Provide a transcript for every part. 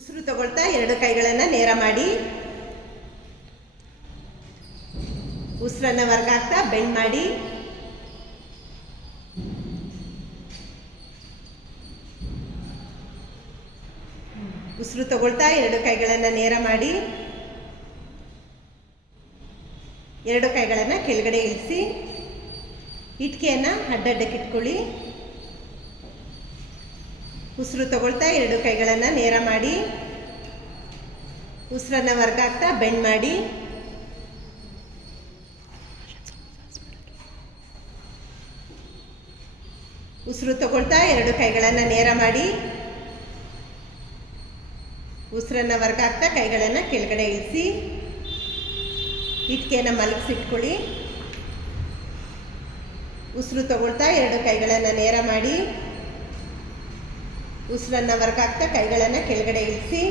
ಉಸಿರು ತಗೊಳ್ತಾ ಎರಡು ಕೈಗಳನ್ನು ನೇರ ಮಾಡಿ ಉಸಿರನ್ನ ಹೊರಗಾಕ್ತಾ ಬೆಂಡ್ ಮಾಡಿ ಉಸಿರು ತಗೊಳ್ತಾ ಎರಡು ಕೈಗಳನ್ನು ನೇರ ಮಾಡಿ ಎರಡು ಕೈಗಳನ್ನು ಕೆಳಗಡೆ ಇಳಿಸಿ ಇಟ್ಕೆಯನ್ನು ಅಡ್ಡಡ್ಡಕ್ಕೆ ಇಟ್ಕೊಳ್ಳಿ. ಉಸಿರು ತಗೊಳ್ತಾ ಎರಡು ಕೈಗಳನ್ನು ನೇರ ಮಾಡಿ ಉಸಿರನ್ನ ಹೊರಗಾಕ್ತಾ ಬೆಂಡ್ ಮಾಡಿ ಉಸಿರು ತಗೊಳ್ತಾ ಎರಡು ಕೈಗಳನ್ನು ನೇರ ಮಾಡಿ ಉಸಿರನ್ನ ಹೊರಗಾಕ್ತಾ ಕೈಗಳನ್ನು ಕೆಳಗಡೆ ಇಳಿಸಿ ಇಟ್ಕೆಯನ್ನು ಮಲಗಿಸಿಟ್ಕೊಳ್ಳಿ. ಉಸಿರು ತಗೊಳ್ತಾ ಎರಡು ಕೈಗಳನ್ನು ನೇರ ಮಾಡಿ ಉಸಿರನ್ನ ಹೊರಗಾಕ್ತಾ ಕೈಗಳನ್ನು ಕೆಳಗಡೆ ಇಳಿಸಿ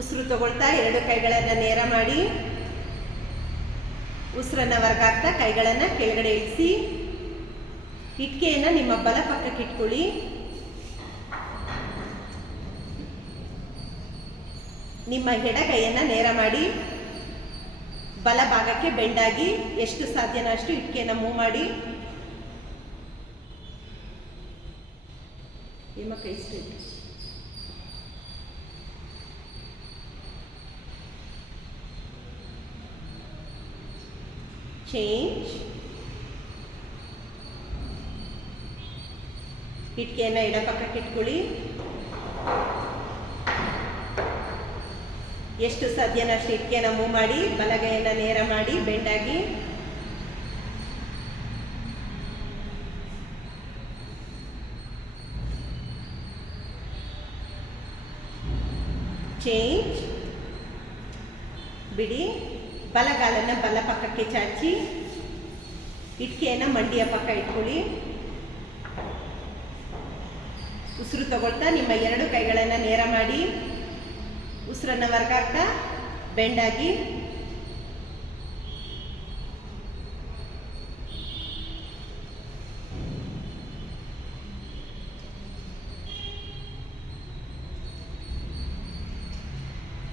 ಉಸಿರು ತಗೊಳ್ತಾ ಎರಡು ಕೈಗಳನ್ನು ನೇರ ಮಾಡಿ ಉಸಿರನ್ನ ಹೊರಗಾಕ್ತಾ ಕೈಗಳನ್ನು ಕೆಳಗಡೆ ಇಳಿಸಿ ಇಟ್ಕೆಯನ್ನು ನಿಮ್ಮ ಬಲ ಪಕ್ಕಕ್ಕೆ ಇಟ್ಕೊಳ್ಳಿ. ನಿಮ್ಮ ಎಡಗೈಯನ್ನು ನೇರ ಮಾಡಿ ಬಲ ಭಾಗಕ್ಕೆ ಬೆಂಡಾಗಿ ಎಷ್ಟು ಸಾಧ್ಯನೋ ಅಷ್ಟು ಇಟ್ಕೆಯನ್ನು ಮೂವ್ ಮಾಡಿ. ನಿಮ್ಮ ಕೈ ಸ್ಟ್ರೇಟ್. ಚೇಂಜ್. ಇಟ್ಕೆಯನ್ನು ಎಡ ಪಕ್ಕಕ್ಕೆ ಇಟ್ಕೊಳ್ಳಿ. ಎಷ್ಟು ಸಾಧ್ಯನೋ ಅಷ್ಟು ಇಟ್ಕೆಯನ್ನು ಮೂವ್ ಮಾಡಿ ಬಲಗೈಯನ್ನು ನೇರ ಮಾಡಿ ಬೆಂಡಾಗಿ ಚೇಂಜ್. ಬಿಡಿ. ಬಲಗಾಲನ್ನು ಬಲ ಪಕ್ಕಕ್ಕೆ ಚಾಚಿ ಇಟ್ಕೆಯನ್ನು ಮಂಡಿಯ ಪಕ್ಕ ಇಟ್ಕೊಳ್ಳಿ. ಉಸಿರು ತಗೊಳ್ತಾ ನಿಮ್ಮ ಎರಡು ಕೈಗಳನ್ನು ನೇರ ಮಾಡಿ ಉಸಿರನ್ನ ಹೊರಗಾಕ್ತಾ ಬೆಂಡಾಗಿ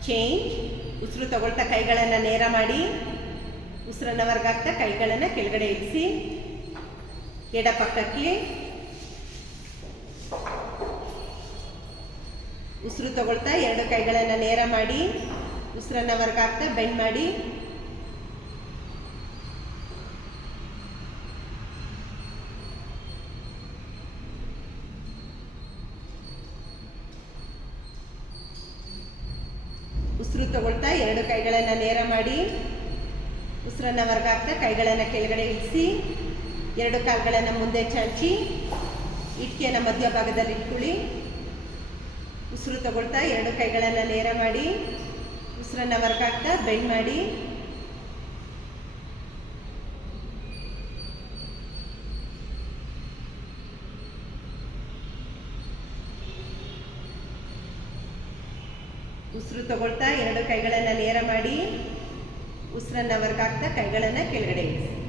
ಚೇಂಜ್. ಉಸಿರು ತಗೊಳ್ತಾ ಕೈಗಳನ್ನು ನೇರ ಮಾಡಿ ಉಸಿರನ್ನ ಹೊರಗಾಕ್ತಾ ಕೈಗಳನ್ನು ಕೆಳಗಡೆ ಇಳಿಸಿ ಎಡ ಪಕ್ಕಕ್ಕೆ ಉಸಿರು ತಗೊಳ್ತಾ ಎರಡು ಕೈಗಳನ್ನು ನೇರ ಮಾಡಿ ಉಸಿರನ್ನ ಹೊರಗಾಕ್ತಾ ಬೆಂಡ್ ಮಾಡಿ ಉಸಿರು ತಗೊಳ್ತಾ ಎರಡು ಕೈಗಳನ್ನು ನೇರ ಮಾಡಿ ಉಸಿರನ್ನ ಹೊರಗಾಕ್ತಾ ಕೈಗಳನ್ನು ಕೆಳಗಡೆ ಇಳಿಸಿ ಎರಡು ಕಾಲುಗಳನ್ನು ಮುಂದೆ ಚಾಚಿ ಇಟ್ಕೆಯನ್ನು ಮಧ್ಯಭಾಗದಲ್ಲಿ ಇಟ್ಕೊಳ್ಳಿ. ಉಸಿರು ತಗೊಳ್ತಾ ಎರಡು ಕೈಗಳನ್ನು ನೇರ ಮಾಡಿ ಉಸಿರನ್ನ ಹೊರಗಾಕ್ತಾ ಬೆಂಡ್ ಮಾಡಿ ಉಸಿರು ತಗೊಳ್ತಾ ಎರಡು ಕೈಗಳನ್ನು ನೇರ ಮಾಡಿ ಉಸಿರನ್ನ ಹೊರಗಾಕ್ತಾ ಕೈಗಳನ್ನು ಕೆಳಗಡೆ ಇಳಿಸಿ